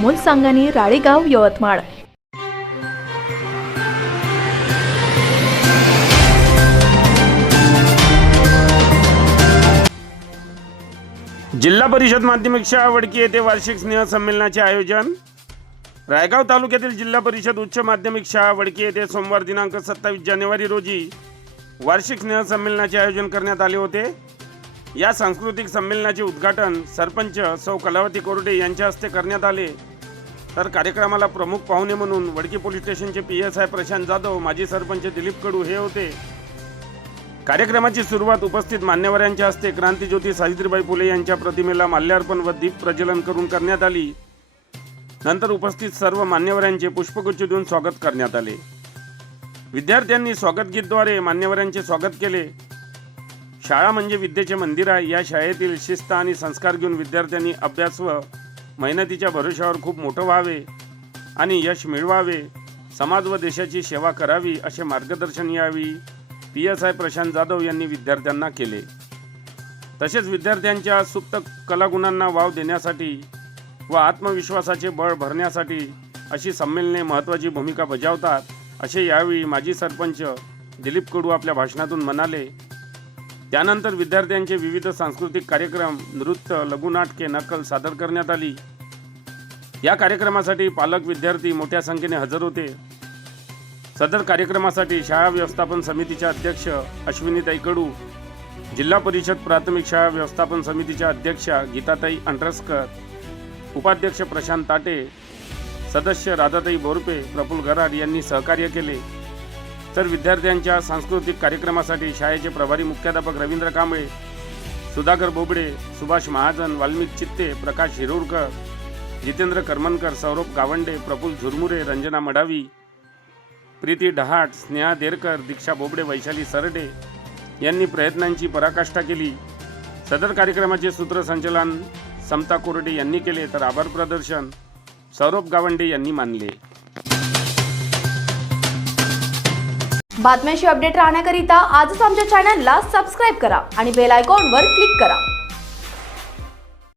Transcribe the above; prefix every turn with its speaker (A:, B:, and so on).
A: अमोल सांगानी राळेगाव यवतमाळ.
B: जिल्हा परिषद माध्यमिक शाळा वडकी येथे वार्षिक स्नेह संमेलनाचे आयोजन. रायगाव तालुक्यातील जिल्हा परिषद उच्च माध्यमिक शाळा वडकी येथे सोमवार दिनांक सत्तावीस जानेवारी रोजी वार्षिक स्नेह संमेलनाचे आयोजन करण्यात आले होते. या सांस्कृतिक संमेलनाचे उद्घाटन सरपंच सौ कलावती कोरडे यांच्या हस्ते करण्यात आले. तर कार्यक्रमाला प्रमुख पाहुणे म्हणून वडकी पोलीस स्टेशनचे P S I Prashant Jadhav माजी सरपंच दिलीप कडू हे होते. कार्यक्रमाची सुरुवात उपस्थित मान्यवरांच्या हस्ते क्रांतीज्योती सावित्रीबाई फुले यांच्या प्रतिमेला माल्यार्पण व दीप प्रज्वलन करून करण्यात आली. नंतर उपस्थित सर्व मान्यवरांचे पुष्पगुच्छ देऊन स्वागत करण्यात आले. विद्यार्थ्यांनी स्वागत गीतद्वारे मान्यवरांचे स्वागत केले. शाळा म्हणजे विद्येचे मंदिर आहे. या शाळेतील शिस्त आणि संस्कार घेऊन विद्यार्थ्यांनी अभ्यास व मेहनतीच्या भरोश्यावर खूप मोठं व्हावे आणि यश मिळवावे. समाज व देशाची सेवा करावी असे मार्गदर्शन यावेळी P S I Prashant Jadhav यांनी विद्यार्थ्यांना केले. तसेच विद्यार्थ्यांच्या सुप्त कलागुणांना वाव देण्यासाठी व आत्मविश्वासाचे बळ भरण्यासाठी अशी संमेलने महत्त्वाची भूमिका बजावतात असे यावेळी माजी सरपंच दिलीप कडू आपल्या भाषणातून म्हणाले. त्यानंतर विद्यार्थ्यांचे विविध सांस्कृतिक कार्यक्रम नृत्य लघुनाटके नकल सादर करण्यात आली. या कार्यक्रमासाठी पालक विद्यार्थी मोठ्या संख्येने हजर होते. सदर कार्यक्रमासाठी शाळा व्यवस्थापन समितीच्या अध्यक्ष अश्विनीताई कडू जिल्हा परिषद प्राथमिक शाळा व्यवस्थापन समितीच्या अध्यक्षा गीताताई अंड्रसकर उपाध्यक्ष प्रशांत ताटे सदस्य राधाताई बोरपे प्रफुल गराड यांनी सहकार्य केले. तर विद्यार्थ्यांच्या सांस्कृतिक कार्यक्रमासाठी शाळेचे प्रभारी मुख्याध्यापक रवींद्र कांबळे सुधाकर बोबडे सुभाष महाजन वाल्मिक चित्ते प्रकाश हिरोरकर जितेंद्र करमनकर सौरभ गावंडे प्रफुल झुरमुरे रंजना मडावी प्रीती डहाट स्नेहा देरकर दीक्षा बोबडे वैशाली सरडे यांनी प्रयत्नांची पराकाष्ठा केली. सदर कार्यक्रमाचे सूत्रसंचालन समता कोरडे यांनी केले तर आभार प्रदर्शन सौरभ गावंडे यांनी मानले.
C: बातम्यांशी अपडेट राहण्याकरिता आजच आमच्या चॅनलला सबस्क्राईब करा आणि बेल आयकॉनवर क्लिक करा.